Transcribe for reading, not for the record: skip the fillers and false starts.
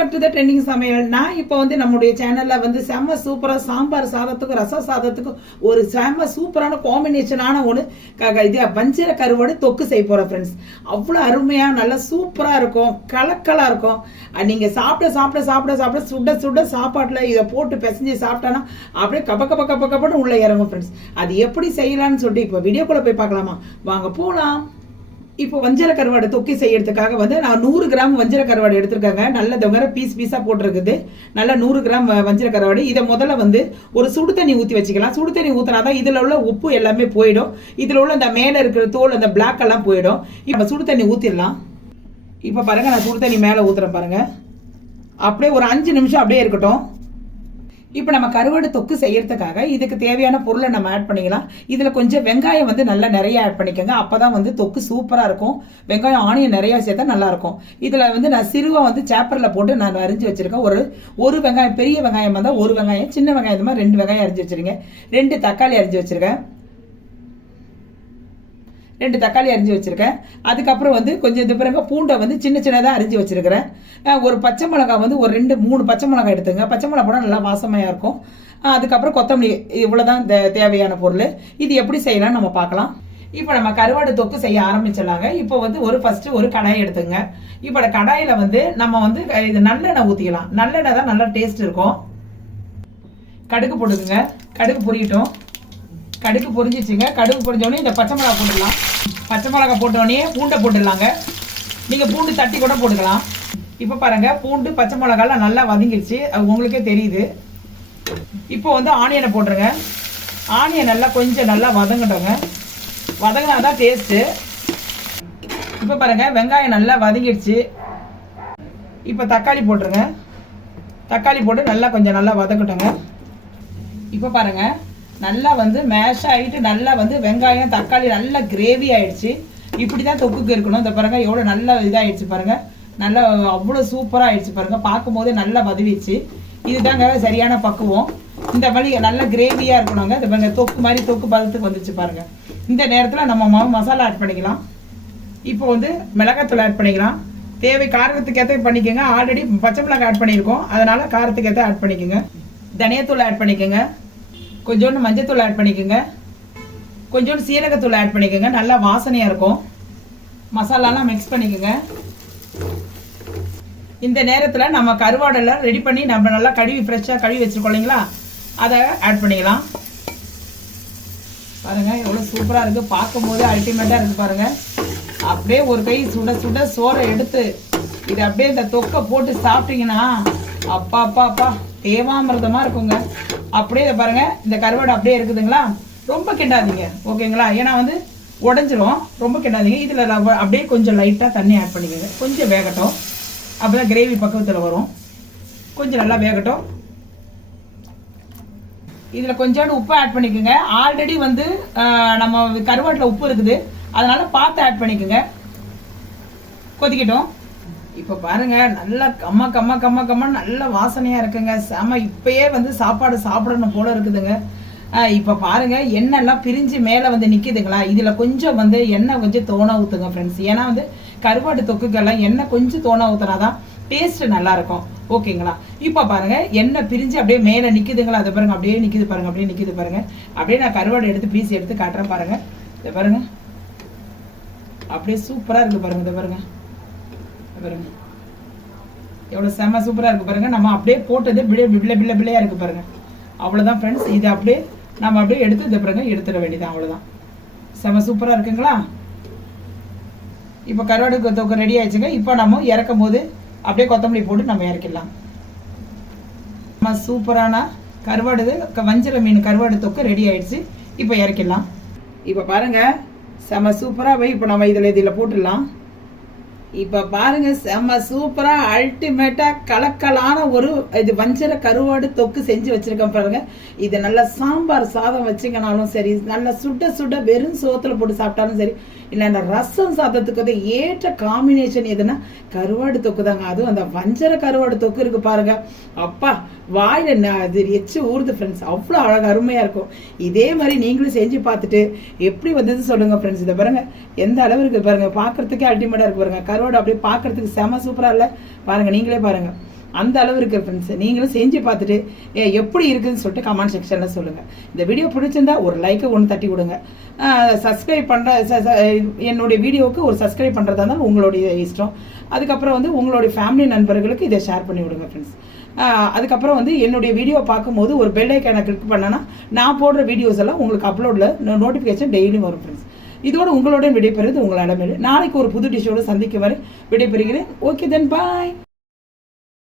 Back to the trending சமையல். நான் இப்போ வந்து நம்முடைய சேனல்ல வந்து செம்ம சூப்பரா சாம்பார் சாதத்துக்கும் ரச சாதத்துக்கும் ஒரு செம்ம சூப்பரான காம்பினேஷனான ஒன்று இது வஞ்சர கருவாடு தொக்கு செய்ய போறேன் ஃப்ரெண்ட்ஸ். அவ்வளோ அருமையா நல்லா சூப்பரா இருக்கும், கலக்கலா இருக்கும். நீங்க சாப்பிட சாப்பிட சாப்பிட சாப்பிட சுட சுட சாப்பாட்டுல இதை போட்டு பிசைஞ்சு சாப்பிட்டானா அப்படியே கப கப கப கபன்னு உள்ள இறங்கும் ஃப்ரெண்ட்ஸ். அது எப்படி செய்யலாம்னு சொல்லிட்டு இப்போ வீடியோக்குள்ள போய் பார்க்கலாமா? வாங்க போலாம். இப்போ வஞ்சர கருவாடு தொக்கி செய்யறதுக்காக வந்து நான் 100 கிராம் வஞ்சர கருவாடு எடுத்திருக்காங்க. நல்ல தொங்கர பீஸ் பீஸா போட்டிருக்குது. நல்ல 100 கிராம் வஞ்சர கருவாடு. இதை முதல்ல வந்து ஒரு சுடு தண்ணி ஊற்றி வச்சுக்கலாம். சுடு தண்ணி ஊற்றினாதான் இதில் உள்ள உப்பு எல்லாமே போயிடும். இதில் உள்ள அந்த மேலே இருக்கிற தோல் அந்த பிளாக் எல்லாம் போயிடும். இப்போ சுடு தண்ணி ஊற்றிடலாம். இப்போ பாருங்க, நான் சுடு தண்ணி மேலே ஊற்றுறேன் பாருங்க. அப்படியே ஒரு 5 நிமிஷம் அப்படியே இருக்கட்டும். இப்போ நம்ம கருவாடு தொக்கு செய்யறதுக்காக இதுக்கு தேவையான பொருளை நம்ம ஆட் பண்ணிக்கலாம். இதில் கொஞ்சம் வெங்காயம் வந்து நல்லா நிறைய ஆட் பண்ணிக்கோங்க. அப்போதான் வந்து தொக்கு சூப்பராக இருக்கும். வெங்காயம் ஆனியன் நிறையா சேர்த்தா நல்லா இருக்கும். இதில் வந்து நான் சிறுவை வந்து சேப்பரில் போட்டு நான் அரிஞ்சு வச்சிருக்கேன். ஒரு வெங்காயம், பெரிய வெங்காயம் வந்தால் ஒரு வெங்காயம், சின்ன வெங்காயம் இந்த மாதிரி 2 வெங்காயம் அரிஞ்சு வச்சிருக்கேன். 2 தக்காளி அரிஞ்சு வச்சிருக்கேன். 2 தக்காளி அரிஞ்சு வச்சிருக்கேன். அதுக்கப்புறம் வந்து கொஞ்சம் இது பிறகு பூண்டை வந்து சின்ன சின்னதாக அரிஞ்சு வச்சிருக்கிறேன். ஒரு பச்சை மிளகாய் வந்து ஒரு 2-3 பச்சை மிளகாய் எடுத்துங்க. பச்சை மிளகா போனால் நல்லா வாசமையாக இருக்கும். அதுக்கப்புறம் கொத்தமல்லி. இவ்வளோதான் தேவையான பொருள். இது எப்படி செய்யலாம்னு நம்ம பார்க்கலாம். இப்போ நம்ம கருவாடு தொக்கு செய்ய ஆரம்பிச்சிடலாங்க. இப்போ வந்து ஃபர்ஸ்ட் ஒரு கடாய் எடுத்துங்க. இப்போ கடாயில் வந்து நம்ம வந்து இது நல்லெண்ணெய் ஊற்றிக்கலாம். நல்லெண்ணெய் தான் நல்லா டேஸ்ட் இருக்கும். கடுகு போட்டுக்குங்க. கடுகு பொரியட்டும். கடுகு பொரிஞ்சிச்சுங்க. கடுகு பொரிஞ்சோடனே இந்த பச்சை மிளகா போட்டுடலாம். பச்சை மிளகா போட்டோடனே பூண்டை போட்டுடலாங்க. நீங்கள் பூண்டு தட்டி கூட போட்டுக்கலாம். இப்போ பாருங்க, பூண்டு பச்சை மிளகாலாம் நல்லா வதங்கிடுச்சு. அது உங்களுக்கே தெரியுது. இப்போ வந்து ஆனியனை போட்டுருங்க. ஆனியன் நல்லா கொஞ்சம் நல்லா வதங்கட்டோங்க. வதங்கினாதான் டேஸ்ட்டு. இப்போ பாருங்க, வெங்காயம் நல்லா வதங்கிடுச்சு. இப்போ தக்காளி போட்டுருங்க. தக்காளி போட்டு நல்லா கொஞ்சம் நல்லா வதக்கட்டோங்க. இப்போ பாருங்க, நல்லா வந்து மேஷ் ஆகிட்டு நல்லா வந்து வெங்காயம் தக்காளி நல்லா கிரேவி ஆயிடுச்சு. இப்படி தான் தொக்குக்கு இருக்கணும். இந்த பாருங்க எவ்வளோ நல்லா இதாகிடுச்சு பாருங்க. நல்லா அவ்வளோ சூப்பராக ஆயிடுச்சு பாருங்க. பார்க்கும் போதே நல்லா வதவிச்சு. இதுதாங்க சரியான பக்குவம். இந்த மாதிரி நல்லா கிரேவியாக இருக்கணுங்க. இந்த பாருங்க தொக்கு மாதிரி தொக்கு பதத்துக்கு வந்துச்சு பாருங்க. இந்த நேரத்தில் நம்ம மசாலா ஆட் பண்ணிக்கலாம். இப்போ வந்து மிளகாத்தூள் ஆட் பண்ணிக்கலாம். தேவை காரத்துக்கு ஏற்ற பண்ணிக்கோங்க. ஆல்ரெடி பச்சை மிளகாய் ஆட் பண்ணியிருக்கோம், அதனால காரத்துக்கு ஏற்ற ஆட் பண்ணிக்கோங்க. தனியாத்தூள் ஆட் பண்ணிக்கோங்க. கொஞ்சோண்டு மஞ்சத்தூள் ஆட் பண்ணிக்கோங்க. கொஞ்சோண்டு சீரகத்தூள் ஆட் பண்ணிக்கோங்க. நல்லா வாசனையாக இருக்கும். மசாலாலாம் மிக்ஸ் பண்ணிக்கோங்க. இந்த நேரத்தில் நம்ம கருவாடெல்லாம் ரெடி பண்ணி நம்ம நல்லா கழுவி ஃப்ரெஷ்ஷாக கழுவி வச்சுருக்கோம் இல்லைங்களா, அதை ஆட் பண்ணிக்கலாம். பாருங்கள் எவ்வளோ சூப்பராக இருக்குது. பார்க்கும் போது அல்டிமேட்டாக இருக்குது பாருங்கள். அப்படியே ஒரு கை சுட சுட சோறை எடுத்து இதை அப்படியே இந்த தொக்கை போட்டு சாப்பிட்டீங்கன்னா அப்பா அப்பா அப்பா தேவாமிர்தமாக இருக்குங்க. அப்படியே இதை பாருங்கள், இந்த கருவாடு அப்படியே இருக்குதுங்களா. ரொம்ப கிண்டாதீங்க, ஓகேங்களா? ஏன்னா வந்து உடஞ்சிரும். ரொம்ப கிண்டாதீங்க. இதில் அப்படியே கொஞ்சம் லைட்டாக தண்ணி ஆட் பண்ணிக்கோங்க. கொஞ்சம் வேகட்டும். அப்போ தான் கிரேவி பக்குவத்தில் வரும். கொஞ்சம் நல்லா வேகட்டும். இதில் கொஞ்சோண்டு உப்பு ஆட் பண்ணிக்கோங்க. ஆல்ரெடி வந்து நம்ம கருவாட்டில் உப்பு இருக்குது, அதனால் பார்த்து ஆட் பண்ணிக்கோங்க. கொதிக்கட்டும். இப்போ பாருங்க, நல்லா கம்ம நல்ல வாசனையாக இருக்குங்க. செம. இப்பயே வந்து சாப்பாடு சாப்பிடணும் போல இருக்குதுங்க. இப்போ பாருங்க, எண்ணெய்லாம் பிரிஞ்சு மேலே வந்து நிற்கிதுங்களா. இதில் கொஞ்சம் வந்து எண்ணெய் கொஞ்சம் தோணா ஊற்றுங்க ஃப்ரெண்ட்ஸ். ஏன்னா வந்து கருவாடு தொக்குக்கெல்லாம் எண்ணெய் கொஞ்சம் தோணா ஊற்றினாதான் டேஸ்ட் நல்லா இருக்கும், ஓகேங்களா? இப்போ பாருங்க, எண்ணெய் பிரிஞ்சு அப்படியே மேலே நிற்கிதுங்களா. அதை பாருங்க, அப்படியே நிற்கிது பாருங்க. அப்படியே நிற்கிது பாருங்க. அப்படியே நான் கருவாடு எடுத்து பீஸ் எடுத்து காட்டுறேன் பாருங்க. இதை பாருங்க, அப்படியே சூப்பராக இருக்குது பாருங்க. இதை பாருங்க பாருங்க எவ்வளோ செம்ம சூப்பராக இருக்குது பாருங்க. நம்ம அப்படியே போட்டது பிள்ளையா இருக்குது பாருங்க. அவ்வளோதான் ஃப்ரெண்ட்ஸ். இது அப்படியே நம்ம அப்படியே எடுத்து இதை பாருங்க எடுத்துட வேண்டியதான். அவ்வளோதான். செம்ம சூப்பராக இருக்குங்களா. இப்போ கருவாடு தொக்கு ரெடி ஆயிடுச்சுங்க. இப்போ நம்ம இறக்கும் போது அப்படியே கொத்தமல்லி போட்டு நம்ம இறக்கிடலாம். நம்ம சூப்பரான கருவாடு வஞ்சர மீன் கருவாடு தொக்கு ரெடி ஆயிடுச்சு. இப்போ இறக்கிடலாம். இப்போ பாருங்க, செம்ம சூப்பராக. இப்போ நம்ம இதில் போட்டுடலாம். இப்போ பாருங்க, செம்ம சூப்பரா அல்டிமேட்டா கலக்கலான ஒரு இது வஞ்சர கருவாடு தொக்கு செஞ்சு வச்சிருக்கேன் பாருங்க. இது நல்லா சாம்பார் சாதம் வச்சுங்கனாலும் சரி, நல்லா சுட சுட வெறும் சோத்துல போட்டு சாப்பிட்டாலும் சரி, இல்லை அந்த ரசம் சாதத்துக்கு வந்து ஏற்ற காம்பினேஷன் எதுனா கருவாடு தொக்கு தாங்க. அதுவும் அந்த வஞ்சர கருவாடு தொக்கு இருக்கு பாருங்க. அப்பா வாயில அது எச்சு ஊறுது ஃப்ரெண்ட்ஸ். அவ்வளோ அழகாக அருமையாக இருக்கும். இதே மாதிரி நீங்களும் செஞ்சு பார்த்துட்டு எப்படி வந்தது சொல்லுங்க ஃப்ரெண்ட்ஸ். இதை பாருங்க எந்த அளவு இருக்கு பாருங்க. பார்க்கறதுக்கே அல்டிமேட்டாக இருக்கு பாருங்க. கருவாடு அப்படியே பார்க்கறதுக்கு செம சூப்பராக இல்லை பாருங்க. நீங்களே பாருங்க. அந்த அளவு இருக்குது ஃப்ரெண்ட்ஸ். நீங்களும் செஞ்சு பார்த்துட்டு எப்படி இருக்குதுன்னு சொல்லிட்டு கமெண்ட் செக்ஷனில் சொல்லுங்கள். இந்த வீடியோ பிடிச்சிருந்தா ஒரு லைக்கை ஒன்று தட்டி விடுங்க. சப்ஸ்கிரைப் என்னுடைய வீடியோவுக்கு ஒரு சப்ஸ்கிரைப் பண்ணுறதா இருந்தாலும் உங்களுடைய இஷ்டம். அதுக்கப்புறம் வந்து உங்களுடைய ஃபேமிலி நண்பர்களுக்கு இதை ஷேர் பண்ணி விடுங்க ஃப்ரெண்ட்ஸ். அதுக்கப்புறம் வந்து என்னுடைய வீடியோ பார்க்கும்போது ஒரு பெல் ஐக்கானை கிளிக் பண்ணனா நான் போடுற வீடியோஸ் எல்லாம் உங்களுக்கு அப்லோடில் நோட்டிஃபிகேஷன் டெய்லியும் வரும் ஃப்ரெண்ட்ஸ். இதோடு உங்களுடன் விடைபெறுவது உங்கள் அலமேலு. நாளைக்கு ஒரு புது டிஷ்ஷோடு சந்திக்கும் வரை விடைபெறுகிறேன். ஓகே தென் பாய்.